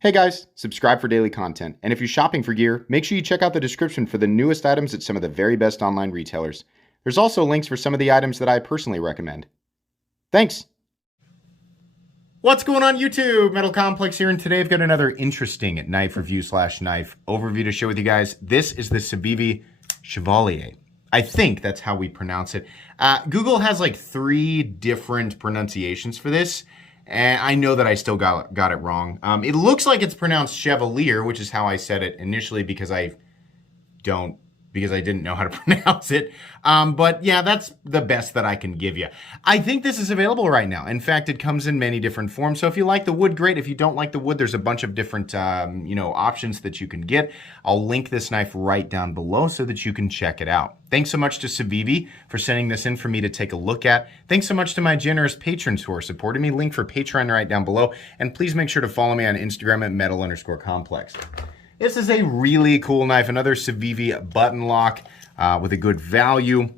Hey guys, subscribe for daily content. And if you're shopping for gear, make sure you check out the description for the newest items at some of the very best online retailers. There's also links for some of the items that I personally recommend. Thanks! What's going on YouTube? Metal Complex here, and today I've got another interesting knife review / knife overview to share with you guys. This is the Civivi Chevalier. I think that's how we pronounce it. Google has like 3 different pronunciations for this. And I know that I still got it wrong. It looks like it's pronounced Chevalier, which is how I said it initially because I didn't know how to pronounce it. But yeah, that's the best that I can give you. I think this is available right now. In fact, it comes in many different forms. So if you like the wood, great. If you don't like the wood, there's a bunch of different options that you can get. I'll link this knife right down below so that you can check it out. Thanks so much to Civivi for sending this in for me to take a look at. Thanks so much to my generous patrons who are supporting me. Link for Patreon right down below. And please make sure to follow me on Instagram at metal_complex. This is a really cool knife, another Civivi button lock with a good value.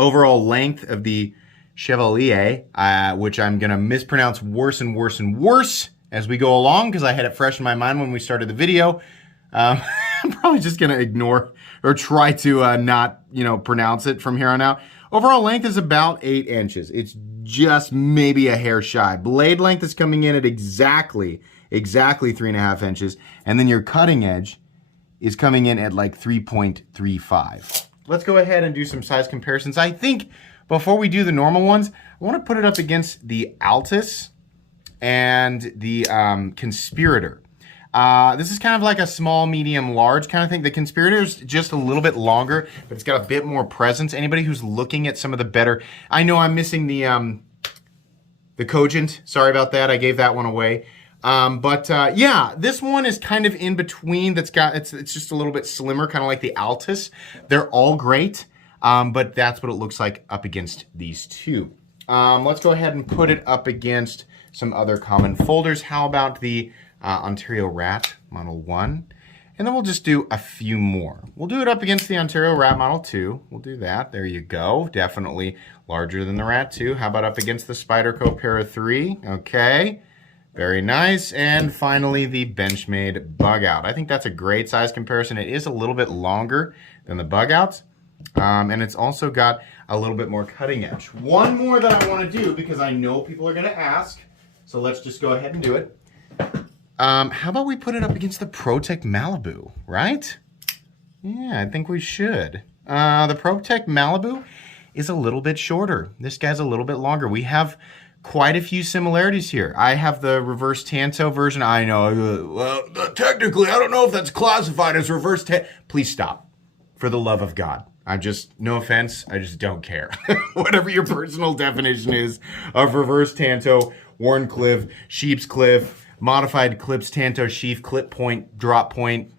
Overall length of the Chevalier, which I'm going to mispronounce worse and worse and worse as we go along because I had it fresh in my mind when we started the video. I'm probably just going to ignore or try to not, pronounce it from here on out. Overall length is about 8 inches. It's just maybe a hair shy. Blade length is coming in at exactly 3.5 inches. And then your cutting edge is coming in at like 3.35. Let's go ahead and do some size comparisons. I think before we do the normal ones, I want to put it up against the Altus and the Conspirator. This is kind of like a small, medium, large kind of thing. The Conspirator is just a little bit longer, but it's got a bit more presence. Anybody who's looking at some of the better, I know I'm missing the Cogent. Sorry about that. I gave that one away. Yeah, this one is kind of in between. It's just a little bit slimmer, kind of like the Altus. They're all great, but that's what it looks like up against these two. Let's go ahead and put it up against some other common folders. How about the Ontario Rat Model 1? And then we'll just do a few more. We'll do it up against the Ontario Rat Model 2. We'll do that. There you go. Definitely larger than the Rat 2. How about up against the Spyderco Para 3? Okay. Very nice. And finally, the Benchmade Bug Out. I think that's a great size comparison. It is a little bit longer than the Bug Outs. And it's also got a little bit more cutting edge. One more that I want to do because I know people are going to ask. So let's just go ahead and do it. How about we put it up against the ProTech Malibu, right? Yeah, I think we should. The ProTech Malibu is a little bit shorter. This guy's a little bit longer. We have quite a few similarities here. I have the reverse Tanto version. I know, well, technically, I don't know if that's classified as reverse Tanto. Please stop. For the love of God. No offense, I just don't care. Whatever your personal definition is of reverse Tanto, Wharncliffe, Sheep's Cliff, modified clips, Tanto, sheath, clip point, drop point,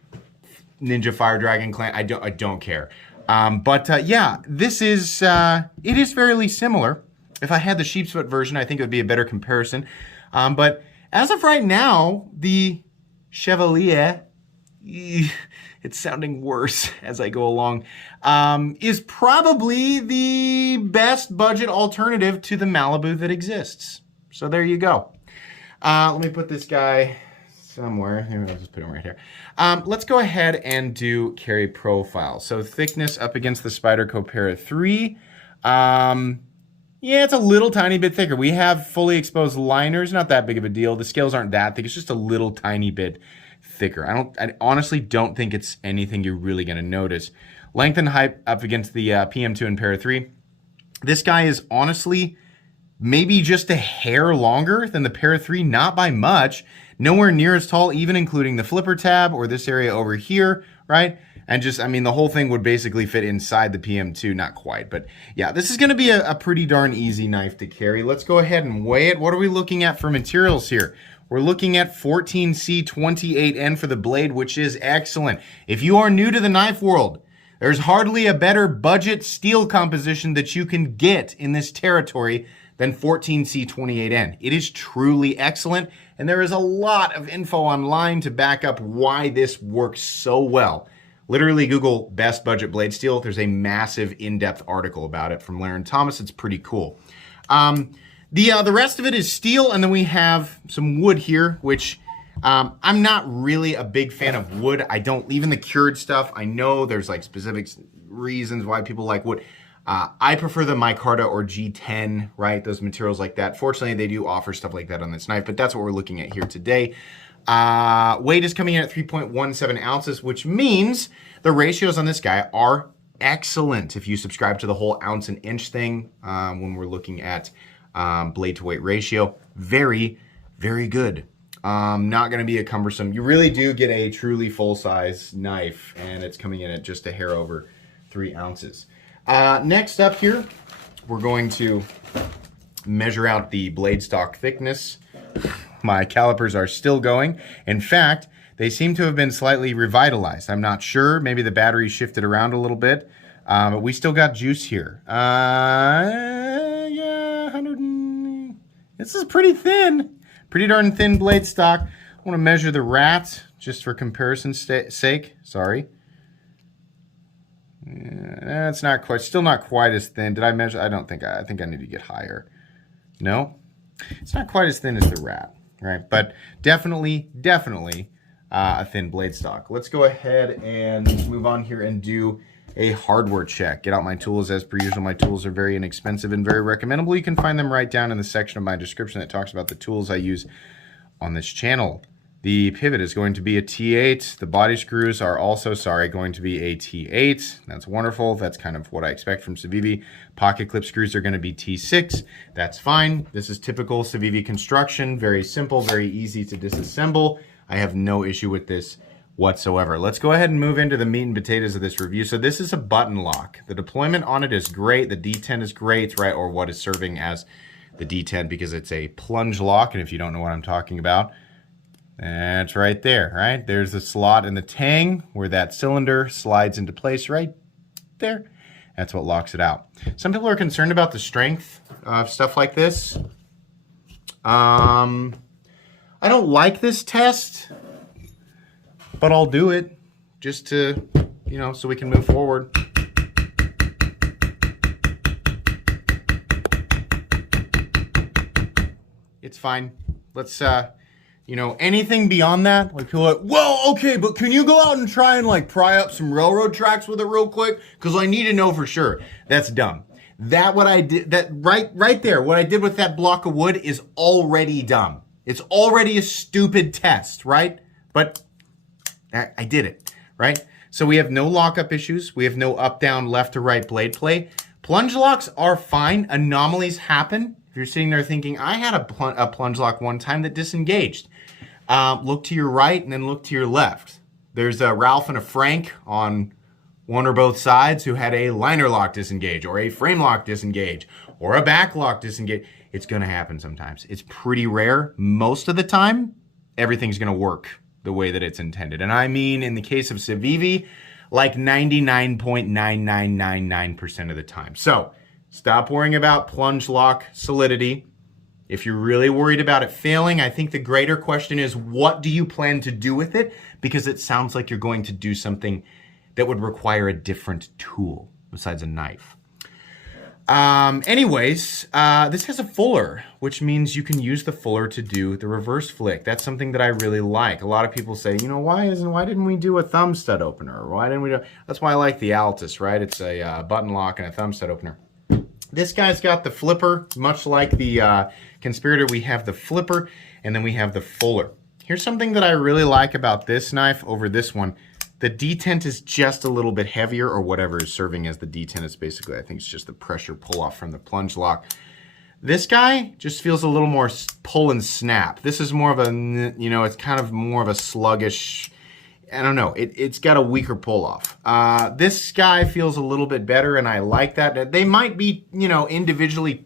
Ninja Fire Dragon Clan, I don't care. Yeah, this is, it is fairly similar. If I had the sheep's foot version, I think it would be a better comparison. But as of right now, the Chevalier, it's sounding worse as I go along, is probably the best budget alternative to the Malibu that exists. So there you go. Let me put this guy somewhere. Maybe I'll just put him right here. Let's go ahead and do carry profile. So thickness up against the Spyderco Para 3. Yeah, it's a little tiny bit thicker. We have fully exposed liners, not that big of a deal. The scales aren't that thick. It's just a little tiny bit thicker. I honestly don't think it's anything you're really going to notice. Length and height up against the PM2 and Para 3. This guy is honestly maybe just a hair longer than the Para 3, not by much. Nowhere near as tall, even including the flipper tab or this area over here, right? And just, the whole thing would basically fit inside the PM2, not quite. But yeah, this is going to be a pretty darn easy knife to carry. Let's go ahead and weigh it. What are we looking at for materials here? We're looking at 14C28N for the blade, which is excellent. If you are new to the knife world, there's hardly a better budget steel composition that you can get in this territory than 14C28N. It is truly excellent, and there is a lot of info online to back up why this works so well. Literally Google best budget blade steel. There's a massive in-depth article about it from Laren Thomas. It's pretty cool. The rest of it is steel, and then we have some wood here, which I'm not really a big fan of wood. I don't, even the cured stuff, I know there's like specific reasons why people like wood. I prefer the micarta or G10, right? Those materials like that. Fortunately, they do offer stuff like that on this knife, but that's what we're looking at here today. Weight is coming in at 3.17 ounces, which means the ratios on this guy are excellent if you subscribe to the whole ounce and inch thing when we're looking at blade to weight ratio. Very, very good. Not going to be a cumbersome. You really do get a truly full-size knife, and it's coming in at just a hair over 3 ounces. Next up here, we're going to measure out the blade stock thickness. My calipers are still going. In fact, they seem to have been slightly revitalized. I'm not sure. Maybe the battery shifted around a little bit. But we still got juice here. Yeah, 100 this is pretty thin. Pretty darn thin blade stock. I want to measure the rat just for comparison's sake. Sorry. It's not quite, still not quite as thin. Did I measure? I think I need to get higher. No, it's not quite as thin as the rat, right? But definitely a thin blade stock. Let's go ahead and move on here and do a hardware check. Get out my tools. As per usual, my tools are very inexpensive and very recommendable. You can find them right down in the section of my description that talks about the tools I use on this channel. The pivot is going to be a T8. The body screws are also, going to be a T8. That's wonderful. That's kind of what I expect from Civivi. Pocket clip screws are going to be T6. That's fine. This is typical Civivi construction. Very simple, very easy to disassemble. I have no issue with this whatsoever. Let's go ahead and move into the meat and potatoes of this review. So this is a button lock. The deployment on it is great. The D10 is great, right? Or what is serving as the D10 because it's a plunge lock. And if you don't know what I'm talking about, that's right there, right? There's the slot in the tang where that cylinder slides into place right there. That's what locks it out. Some people are concerned about the strength of stuff like this. I don't like this test, but I'll do it just to, so we can move forward. It's fine. Let's, anything beyond that, like people are like, well, okay, but can you go out and try and like pry up some railroad tracks with it real quick? Because I need to know for sure. That's dumb. What I did right there, what I did with that block of wood is already dumb. It's already a stupid test, right? But I did it, right? So we have no lockup issues. We have no up, down, left to right blade play. Plunge locks are fine. Anomalies happen. If you're sitting there thinking, I had a plunge lock one time that disengaged. Look to your right and then look to your left. There's a Ralph and a Frank on one or both sides who had a liner lock disengage or a frame lock disengage or a back lock disengage. It's going to happen sometimes. It's pretty rare. Most of the time, everything's going to work the way that it's intended. And I mean, in the case of Civivi, like 99.9999% of the time. So stop worrying about plunge lock solidity. If you're really worried about it failing, I think the greater question is, what do you plan to do with it? Because it sounds like you're going to do something that would require a different tool besides a knife. This has a fuller, which means you can use the fuller to do the reverse flick. That's something that I really like. A lot of people say, why didn't we do a thumb stud opener? Why didn't we do? That's why I like the Altus, right? It's a button lock and a thumb stud opener. This guy's got the flipper, much like the Conspirator. We have the flipper, and then we have the fuller. Here's something that I really like about this knife over this one. The detent is just a little bit heavier, or whatever is serving as the detent is basically, I think it's just the pressure pull-off from the plunge lock. This guy just feels a little more pull and snap. This is more of a, it's kind of more of a sluggish, I don't know, it's got a weaker pull-off. This guy feels a little bit better, and I like that. They might be, individually,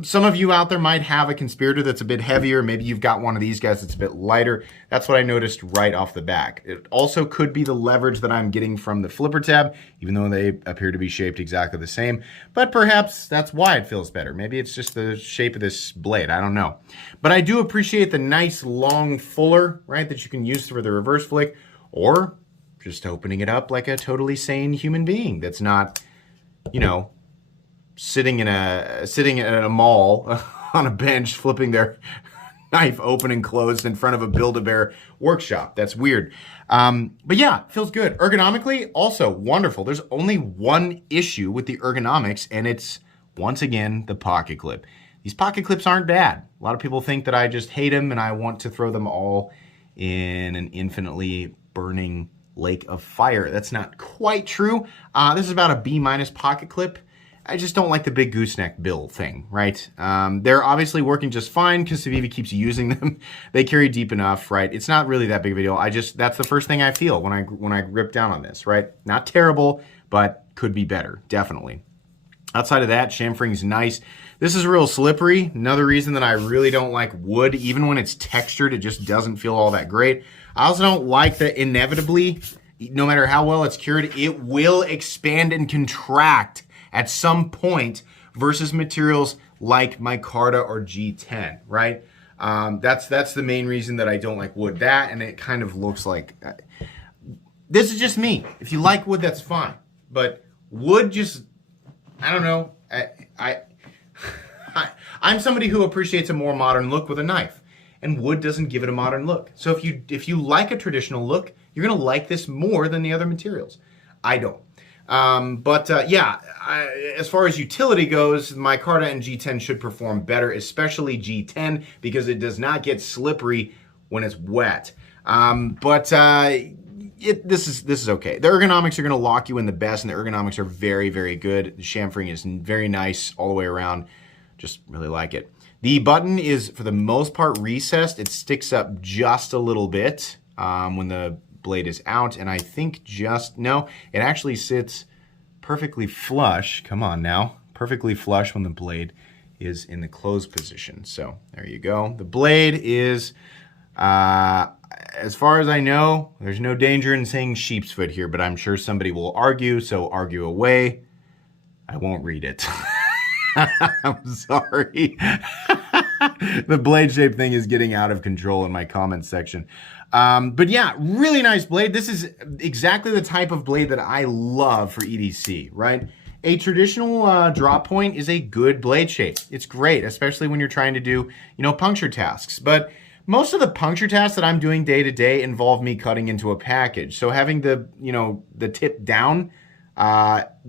some of you out there might have a Conspirator that's a bit heavier. Maybe you've got one of these guys that's a bit lighter. That's what I noticed right off the back. It also could be the leverage that I'm getting from the flipper tab, even though they appear to be shaped exactly the same. But perhaps that's why it feels better. Maybe it's just the shape of this blade. I don't know. But I do appreciate the nice long fuller, right, that you can use for the reverse flick, or just opening it up like a totally sane human being that's not, sitting in a mall on a bench flipping their knife open and closed in front of a Build-A-Bear workshop. That's weird. But yeah, feels good. Ergonomically, also wonderful. There's only one issue with the ergonomics, and it's, once again, the pocket clip. These pocket clips aren't bad. A lot of people think that I just hate them and I want to throw them all in an infinitely burning lake of fire. That's not quite true. This is about a B- pocket clip. I just don't like the big gooseneck bill thing, right? They're obviously working just fine because Civivi keeps using them. They carry deep enough, right? It's not really that big of a deal. That's the first thing I feel when I rip down on this, right? Not terrible, but could be better, definitely. Outside of that, chamfering's nice. This is real slippery. Another reason that I really don't like wood. Even when it's textured, it just doesn't feel all that great. I also don't like that inevitably, no matter how well it's cured, it will expand and contract at some point versus materials like micarta or G10, right? That's the main reason that I don't like wood. That, and it kind of looks like, this is just me. If you like wood, that's fine. But wood just, I don't know. I'm somebody who appreciates a more modern look with a knife, and wood doesn't give it a modern look. So if you like a traditional look, you're gonna like this more than the other materials. I don't. Yeah, as far as utility goes, micarta and G10 should perform better, especially G10, because it does not get slippery when it's wet. This is okay. The ergonomics are going to lock you in the best, and the ergonomics are very, very good. The chamfering is very nice all the way around. Just really like it. The button is, for the most part, recessed. It sticks up just a little bit when the blade is out, and I think no, it actually sits perfectly flush. Come on now. Perfectly flush when the blade is in the closed position. So there you go. The blade is, as far as I know, there's no danger in saying sheep's foot here, but I'm sure somebody will argue, so argue away. I won't read it. I'm sorry. The blade shape thing is getting out of control in my comments section. But yeah, really nice blade. This is exactly the type of blade that I love for EDC, right? A traditional drop point is a good blade shape. It's great, especially when you're trying to do, puncture tasks. But most of the puncture tasks that I'm doing day to day involve me cutting into a package. So having the tip down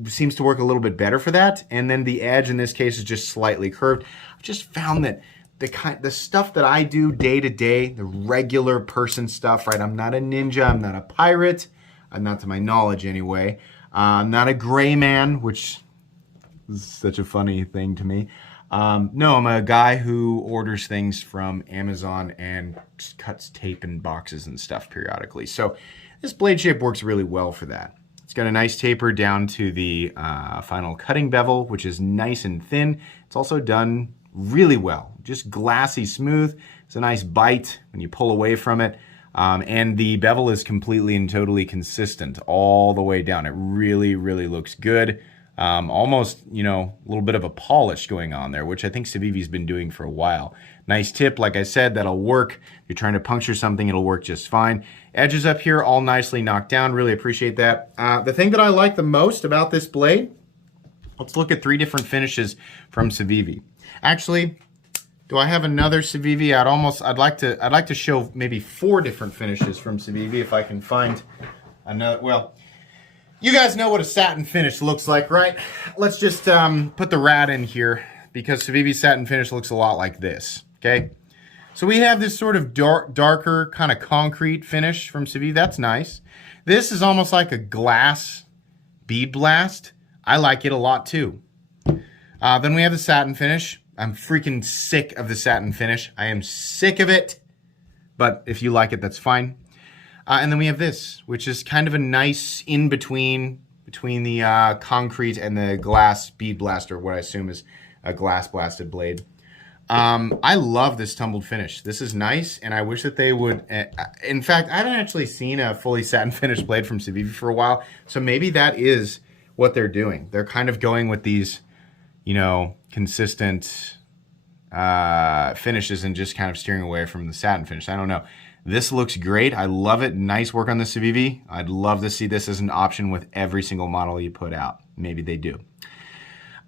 seems to work a little bit better for that. And then the edge in this case is just slightly curved. I've just found that the stuff that I do day to day, the regular person stuff, right? I'm not a ninja, I'm not a pirate, not to my knowledge anyway. I'm not a gray man, which is such a funny thing to me. No, I'm a guy who orders things from Amazon and just cuts tape in boxes and stuff periodically. So this blade shape works really well for that. It's got a nice taper down to the final cutting bevel, which is nice and thin. It's also done really well, just glassy smooth. It's a nice bite when you pull away from it. And the bevel is completely and totally consistent all the way down. It really, really looks good. Almost, a little bit of a polish going on there, which I think Civivi's been doing for a while. Nice tip, like I said, that'll work. If you're trying to puncture something, it'll work just fine. Edges up here, all nicely knocked down. Really appreciate that. The thing that I like the most about this blade, let's look at 3 different finishes from Civivi. Actually, do I have another Civivi? I'd like to show maybe 4 different finishes from Civivi if I can find another. Well, you guys know what a satin finish looks like, right? Let's just put the rat in here because Civivi's satin finish looks a lot like this, okay? So we have this sort of darker kind of concrete finish from Civivi. That's nice. This is almost like a glass bead blast. I like it a lot too. Then we have the satin finish. I'm freaking sick of the satin finish. I am sick of it, but if you like it, that's fine. And then we have this, which is kind of a nice in-between between the concrete and the glass bead blaster, what I assume is a glass blasted blade. I love this tumbled finish. This is nice, and I wish that they would... in fact, I haven't actually seen a fully satin finished blade from Civivi for a while, so maybe that is what they're doing. They're kind of going with these, consistent finishes and just kind of steering away from the satin finish. I don't know. This looks great. I love it. Nice work on the Civivi. I'd love to see this as an option with every single model you put out. Maybe they do.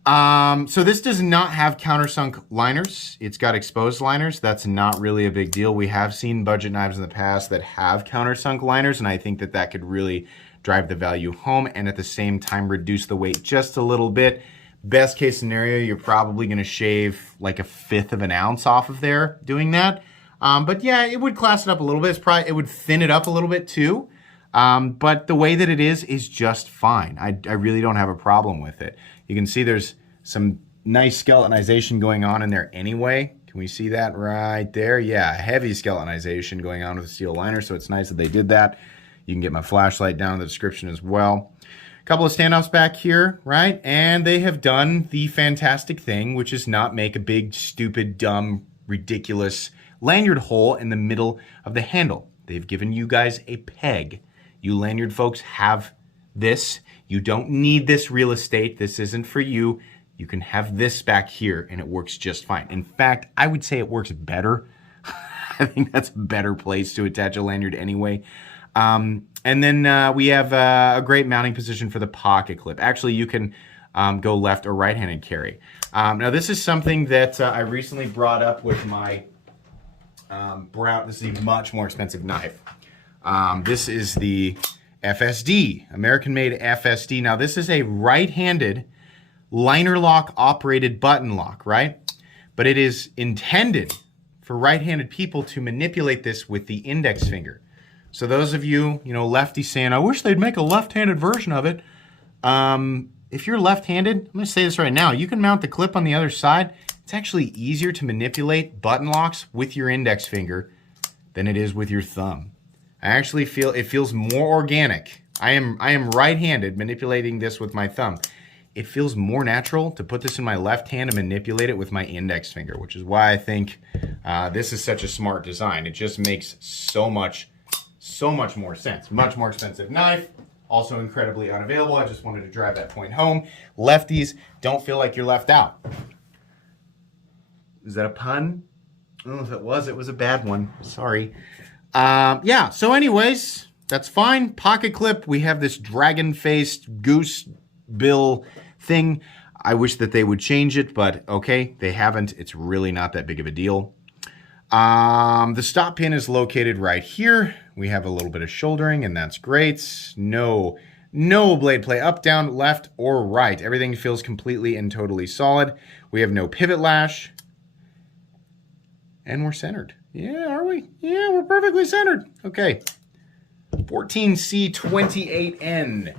So this does not have countersunk liners. It's got exposed liners. That's not really a big deal. We have seen budget knives in the past that have countersunk liners, and I think that that could really drive the value home and at the same time reduce the weight just a little bit. Best case scenario, you're probably going to shave like 1/5 of an ounce off of there doing that. But yeah, it would class it up a little bit. It would thin it up a little bit too. But the way that it is just fine. I really don't have a problem with it. You can see there's some nice skeletonization going on in there anyway. Can we see that right there? Yeah, heavy skeletonization going on with the steel liner, so it's nice that they did that. You can get my flashlight down in the description as well. A couple of standoffs back here, right? And they have done the fantastic thing, which is not make a big, stupid, dumb, ridiculous lanyard hole in the middle of the handle. They've given you guys a peg. You lanyard folks have this. You don't need this real estate. This isn't for you. You can have this back here and it works just fine. In fact, I would say it works better. I think that's a better place to attach a lanyard anyway. And then we have a great mounting position for the pocket clip. Actually, you can go left or right-handed carry. Now, this is something that I recently brought up with my this is a much more expensive knife. This is the FSD, American-made FSD. Now, this is a right-handed liner lock operated button lock, right? But it is intended for right-handed people to manipulate this with the index finger. So those of you, lefties saying, I wish they'd make a left-handed version of it. If you're left-handed, I'm going to say this right now, you can mount the clip on the other side. It's actually easier to manipulate button locks with your index finger than it is with your thumb. I actually feel it feels more organic. I am right-handed manipulating this with my thumb. It feels more natural to put this in my left hand and manipulate it with my index finger, which is why I think this is such a smart design. It just makes so much more sense. Much more expensive knife, also incredibly unavailable. I just wanted to drive that point home. Lefties, don't feel like you're left out. Is that a pun? Oh, if it was a bad one. Sorry. Yeah, so anyways, that's fine. Pocket clip, we have this dragon-faced goose bill thing. I wish that they would change it, but okay, they haven't. It's really not that big of a deal. The stop pin is located right here. We have a little bit of shouldering, and that's great. No blade play up, down, left, or right. Everything feels completely and totally solid. We have no pivot lash. And we're centered. Yeah, are we? Yeah, we're perfectly centered. Okay. 14C28N.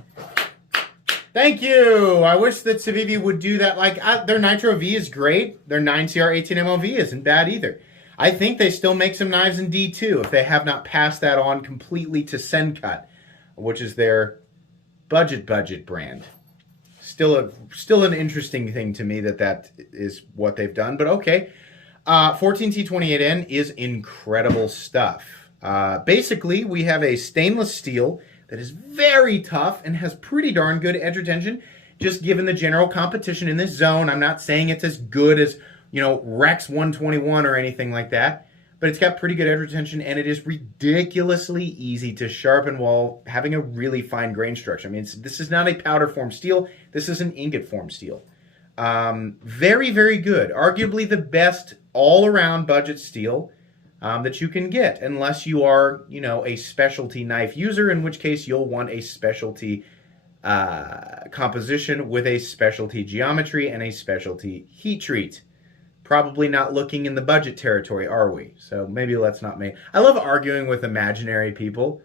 Thank you. I wish that Civivi would do that. Like their Nitro V is great. Their 9CR18MLV isn't bad either. I think they still make some knives in D2 if they have not passed that on completely to Sencut, which is their budget brand. Still an interesting thing to me that is what they've done, but okay. 14T28N is incredible stuff. Basically, we have a stainless steel that is very tough and has pretty darn good edge retention, just given the general competition in this zone. I'm not saying it's as good as, Rex 121 or anything like that, but it's got pretty good edge retention, and it is ridiculously easy to sharpen while having a really fine grain structure. I mean, this is not a powder form steel. This is an ingot form steel. Very, very good. Arguably the best all-around budget steel that you can get, unless you are, a specialty knife user, in which case you'll want a specialty composition with a specialty geometry and a specialty heat treat. Probably not looking in the budget territory, are we? So maybe let's not make... I love arguing with imaginary people.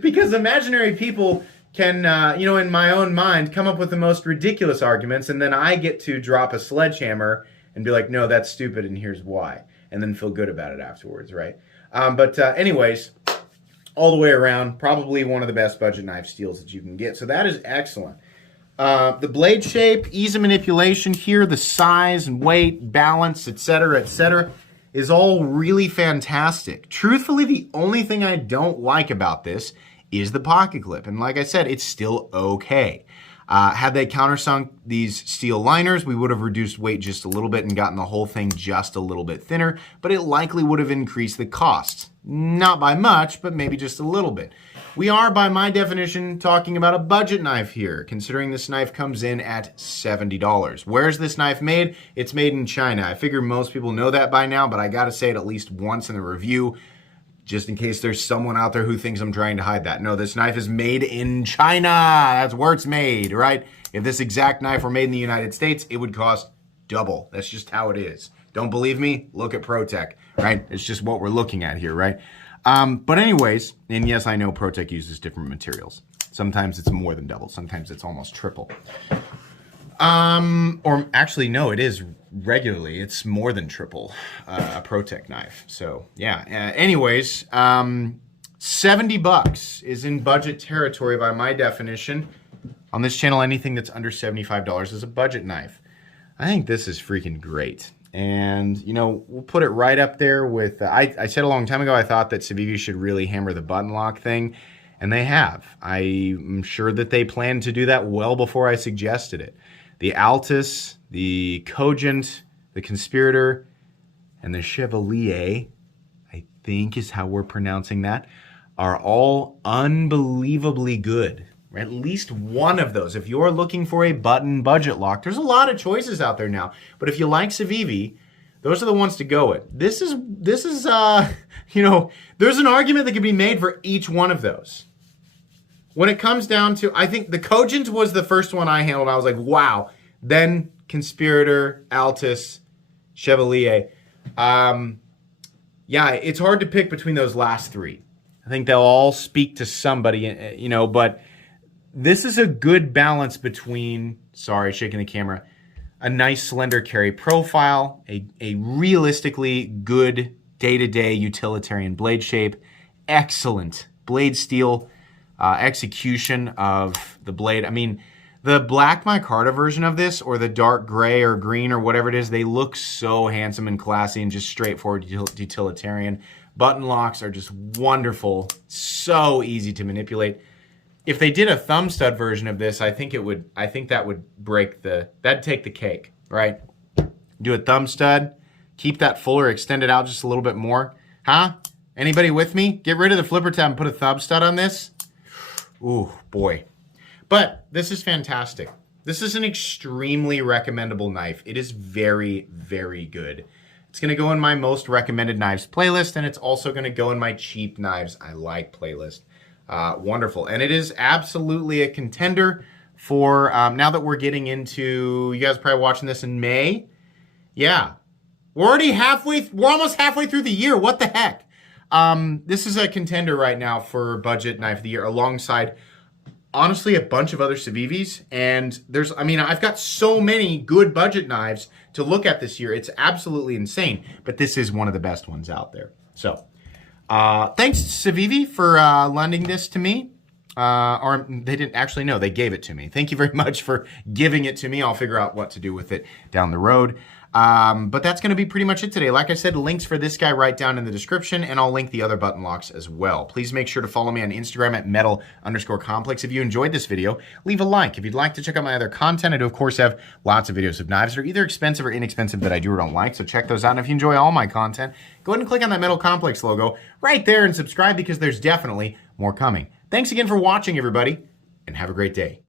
Because imaginary people can, in my own mind, come up with the most ridiculous arguments, and then I get to drop a sledgehammer and be like, no, that's stupid, and here's why. And then feel good about it afterwards, right? Anyways, all the way around, probably one of the best budget knife steels that you can get. So that is excellent. The blade shape, ease of manipulation here, the size and weight, balance, etc., is all really fantastic. Truthfully, the only thing I don't like about this is the pocket clip. And like I said, it's still okay. Had they countersunk these steel liners, we would have reduced weight just a little bit and gotten the whole thing just a little bit thinner, but it likely would have increased the cost. Not by much, but maybe just a little bit. We are, by my definition, talking about a budget knife here, considering this knife comes in at $70. Where's this knife made? It's made in China. I figure most people know that by now, but I gotta say it at least once in the review, just in case there's someone out there who thinks I'm trying to hide that. No, this knife is made in China. That's where it's made, right? If this exact knife were made in the United States, it would cost double. That's just how it is. Don't believe me? Look at ProTech, right? It's just what we're looking at here, right? But anyways, and yes, I know ProTech uses different materials. Sometimes it's more than double. Sometimes it's almost triple. Or actually, no, it is regularly. It's more than triple a ProTech knife. So yeah. Anyways, $70 is in budget territory by my definition. On this channel, anything that's under $75 is a budget knife. I think this is freaking great. And, you know, we'll put it right up there with, I said a long time ago, I thought that Civivi should really hammer the button lock thing. And they have. I'm sure that they planned to do that well before I suggested it. The Altus, the Cogent, the Conspirator, and the Chevalier, I think is how we're pronouncing that, are all unbelievably good. At least one of those. If you're looking for a button budget lock, there's a lot of choices out there now. But if you like Civivi, those are the ones to go with. This is you know, there's an argument that can be made for each one of those. When it comes down to, I think the Cogent was the first one I handled. I was like, wow. Then Conspirator, Altus, Chevalier. Yeah, it's hard to pick between those last three. I think they'll all speak to somebody, you know, but this is a good balance between, sorry, shaking the camera, a nice slender carry profile, a realistically good day-to-day utilitarian blade shape, excellent blade steel, execution of the blade. I mean, the black micarta version of this, or the dark gray or green or whatever it is, they look so handsome and classy and just straightforward utilitarian. Button locks are just wonderful, so easy to manipulate. If they did a thumb stud version of this, I think that would break that'd take the cake, right? Do a thumb stud, keep that fuller, extend it out just a little bit more. Huh? Anybody with me? Get rid of the flipper tab and put a thumb stud on this. Ooh, boy. But this is fantastic. This is an extremely recommendable knife. It is very, very good. It's going to go in my most recommended knives playlist, and it's also going to go in my cheap knives I like playlist. Wonderful. And it is absolutely a contender for, now that we're getting into, you guys are probably watching this in May. Yeah. We're almost halfway through the year. What the heck? This is a contender right now for budget knife of the year, alongside, honestly, a bunch of other Civivis. And I've got so many good budget knives to look at this year. It's absolutely insane. But this is one of the best ones out there. So, thanks Civivi for lending this to me. Or they didn't actually, no, they gave it to me. Thank you very much for giving it to me. I'll figure out what to do with it down the road. But that's going to be pretty much it today. Like I said, links for this guy right down in the description, and I'll link the other button locks as well. Please make sure to follow me on Instagram at metal_complex. If you enjoyed this video, leave a like. If you'd like to check out my other content, I do, of course, have lots of videos of knives that are either expensive or inexpensive that I do or don't like, so check those out. And if you enjoy all my content, go ahead and click on that Metal Complex logo right there and subscribe, because there's definitely more coming. Thanks again for watching, everybody, and have a great day.